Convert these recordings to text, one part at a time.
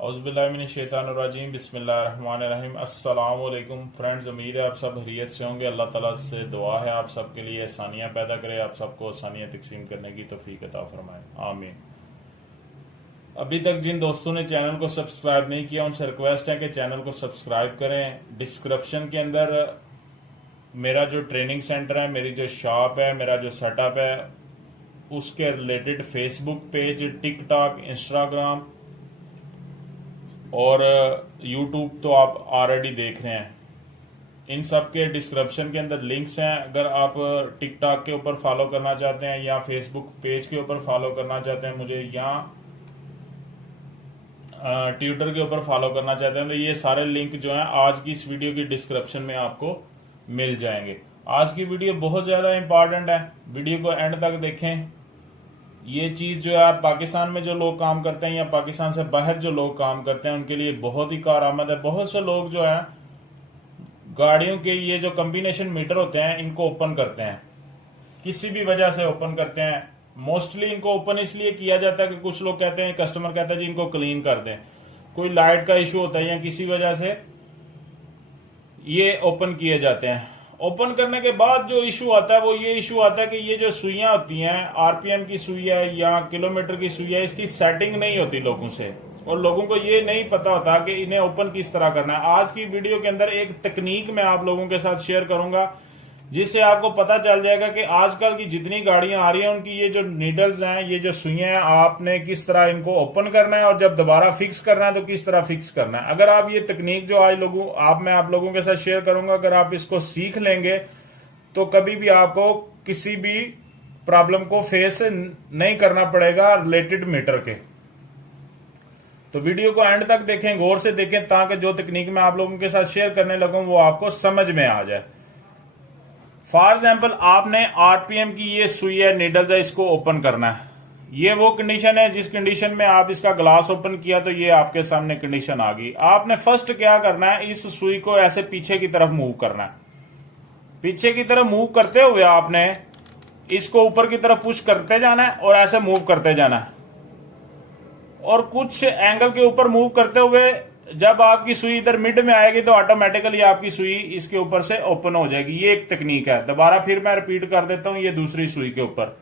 औज़ुबिल्लाहिमिनश्शैतानिर्रजीम बिस्मिल्लाहिर्रहमानिर्रहीम। अस्सलाम वालेकुम फ्रेंड्स, उम्मीद है आप सब खैरियत से होंगे। अल्लाह ताला से दुआ है आप सबके लिए आसानियां पैदा करे, आप सबको आसानियां तकसीम करने की तौफीक अता फरमाए, आमीन। अभी तक जिन दोस्तों ने चैनल को सब्सक्राइब नहीं किया उनसे रिक्वेस्ट है कि चैनल को सब्सक्राइब करें। डिस्क्रिप्शन के अंदर मेरा जो ट्रेनिंग सेंटर है, मेरी जो शॉप है, मेरा जो सेटअप है, उसके related Facebook page, TikTok, Instagram और यूट्यूब तो आप ऑलरेडी देख रहे हैं। इन सब के डिस्क्रिप्शन के अंदर लिंक्स हैं। अगर आप टिकटॉक के ऊपर फॉलो करना चाहते हैं या फेसबुक पेज के ऊपर फॉलो करना चाहते हैं मुझे, या ट्विटर के ऊपर फॉलो करना चाहते हैं, तो ये सारे लिंक जो हैं आज की इस वीडियो की डिस्क्रिप्शन में आपको मिल जाएंगे। आज की वीडियो बहुत ज्यादा इंपॉर्टेंट है, वीडियो को एंड तक देखें। ये चीज जो है पाकिस्तान में जो लोग काम करते हैं या पाकिस्तान से बाहर जो लोग काम करते हैं उनके लिए बहुत ही कारआमद है। बहुत से लोग जो है गाड़ियों के ये जो कॉम्बिनेशन मीटर होते हैं इनको ओपन करते हैं, किसी भी वजह से ओपन करते हैं। मोस्टली इनको ओपन इसलिए किया जाता है कि कुछ लोग कहते हैं, कस्टमर कहता है जी इनको क्लीन कर दें, कोई लाइट का इशू होता है या किसी वजह से ये ओपन किए जाते हैं। ओपन करने के बाद जो इशू आता है वो ये इशू आता है कि ये जो सुइयां होती हैं, आरपीएम की सुई है या किलोमीटर की सुई है, इसकी सेटिंग नहीं होती लोगों से, और लोगों को ये नहीं पता होता कि इन्हें ओपन किस तरह करना है। आज की वीडियो के अंदर एक तकनीक मैं आप लोगों के साथ शेयर करूंगा जिससे आपको पता चल जाएगा कि आजकल की जितनी गाड़ियां आ रही हैं उनकी ये जो नीडल्स हैं, ये जो सुइयां हैं, आपने किस तरह इनको ओपन करना है और जब दोबारा फिक्स करना है तो किस तरह फिक्स करना है। अगर आप ये तकनीक जो आज मैं आप लोगों के साथ शेयर करूंगा, अगर आप इसको सीख लेंगे तो कभी भी आपको किसी भी प्रॉब्लम को फेस नहीं करना पड़ेगा रिलेटेड मीटर के। तो वीडियो को एंड तक देखें, गौर से देखें, ताकि जो तकनीक मैं आप लोगों के साथ शेयर करने लगूं वो आपको समझ में आ जाए। फॉर एग्जाम्पल, आपने आरपीएम की ये सुई है, नीडल्स है, इसको ओपन करना है। ये वो कंडीशन है जिस कंडीशन में आप इसका ग्लास ओपन किया तो ये आपके सामने कंडीशन आ गई। आपने फर्स्ट क्या करना है, इस सुई को ऐसे पीछे की तरफ मूव करना है। पीछे की तरफ मूव करते हुए आपने इसको ऊपर की तरफ पुश करते जाना है और ऐसे मूव करते जाना है, और कुछ एंगल के ऊपर मूव करते हुए जब आपकी सुई इधर मिड में आएगी तो ऑटोमेटिकली आपकी सुई इसके ऊपर से ओपन हो जाएगी। ये एक तकनीक है। दोबारा फिर मैं रिपीट कर देता हूं, ये दूसरी सुई के ऊपर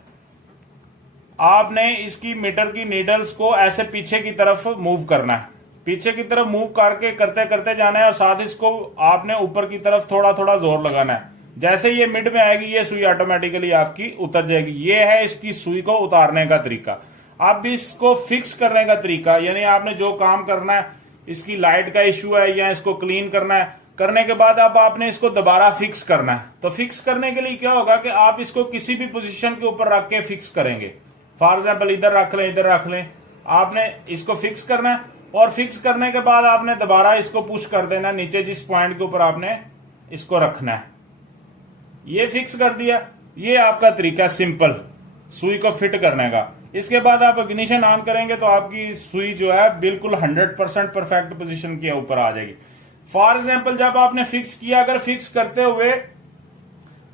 आपने इसकी मीटर की नीडल्स को ऐसे पीछे की तरफ मूव करना है। पीछे की तरफ मूव करके करते करते जाना है और साथ इसको आपने ऊपर की तरफ थोड़ा थोड़ा जोर लगाना है। जैसे ये मिड में आएगी ये सुई ऑटोमेटिकली आपकी उतर जाएगी। ये है इसकी सुई को उतारने का तरीका। अब इसको फिक्स करने का तरीका, यानी आपने जो काम करना है, इसकी लाइट का इश्यू है या इसको क्लीन करना है, करने के बाद अब आपने इसको दोबारा फिक्स करना है। तो फिक्स करने के लिए क्या होगा कि आप इसको किसी भी पोजीशन के ऊपर रख के फिक्स करेंगे। फॉर एग्जांपल, इधर रख लें, इधर रख लें, आपने इसको फिक्स करना है और फिक्स करने के बाद आपने दोबारा इसको पुश कर देना नीचे, जिस पॉइंट के ऊपर आपने इसको रखना है। ये फिक्स कर दिया। ये आपका तरीका सिंपल सुई को फिट करने का। इसके बाद आप इग्निशन ऑन करेंगे तो आपकी सुई जो है बिल्कुल 100% परफेक्ट पोजीशन के ऊपर आ जाएगी। फॉर एग्जांपल, जब आपने फिक्स किया, अगर फिक्स करते हुए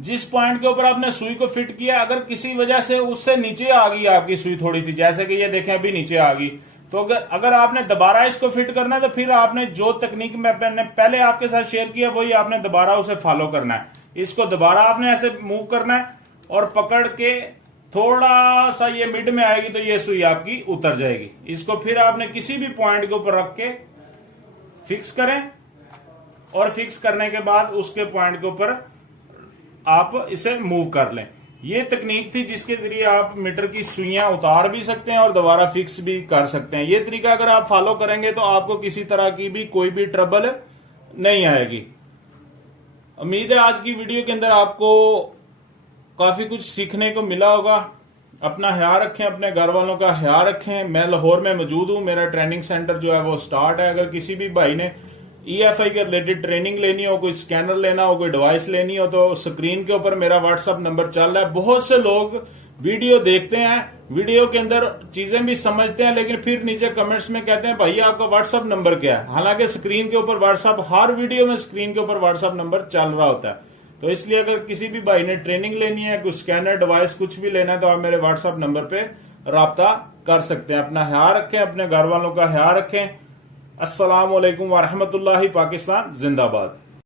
जिस पॉइंट के ऊपर आपने सुई को फिट किया, अगर किसी वजह से उससे नीचे आ गई आपकी सुई थोड़ी सी, जैसे कि ये देखें अभी नीचे आ गई, तो अगर आपने दोबारा इसको फिट करना है तो फिर आपने जो तकनीक मैंने पहले आपके साथ शेयर किया वही आपने दोबारा उसे फॉलो करना है। इसको दोबारा आपने ऐसे मूव करना है और पकड़ के थोड़ा सा ये मिड में आएगी तो ये सुई आपकी उतर जाएगी। इसको फिर आपने किसी भी पॉइंट के ऊपर रख के फिक्स करें और फिक्स करने के बाद उसके पॉइंट के ऊपर आप इसे मूव कर लें। ये तकनीक थी जिसके जरिए आप मीटर की सुइयां उतार भी सकते हैं और दोबारा फिक्स भी कर सकते हैं। ये तरीका अगर आप फॉलो करेंगे तो आपको किसी तरह की भी कोई भी ट्रबल नहीं आएगी। उम्मीद है आज की वीडियो के अंदर आपको काफी कुछ सीखने को मिला होगा। अपना ख्याल रखें, अपने घर वालों का ख्याल रखें। मैं लाहौर में मौजूद हूं, मेरा ट्रेनिंग सेंटर जो है वो स्टार्ट है। अगर किसी भी भाई ने ईएफआई के रिलेटेड ट्रेनिंग लेनी हो, कोई स्कैनर लेना हो, कोई डिवाइस लेनी हो, तो स्क्रीन के ऊपर मेरा व्हाट्सएप नंबर चल रहा है। बहुत से लोग वीडियो देखते हैं, वीडियो के अंदर चीजें भी समझते हैं, लेकिन फिर नीचे कमेंट्स में कहते हैं भाई आपका व्हाट्सएप नंबर क्या है। हालांकि स्क्रीन के ऊपर व्हाट्सएप, हर वीडियो में स्क्रीन के ऊपर व्हाट्सएप नंबर चल रहा होता है। तो इसलिए अगर किसी भी भाई ने ट्रेनिंग लेनी है, कुछ स्कैनर डिवाइस कुछ भी लेना है, तो आप मेरे व्हाट्सएप नंबर पे राब्ता कर सकते हैं। अपना ख्याल रखें, अपने घर वालों का ख्याल रखें। अस्सलाम वालेकुम वरहमतुल्लाहि पाकिस्तान जिंदाबाद।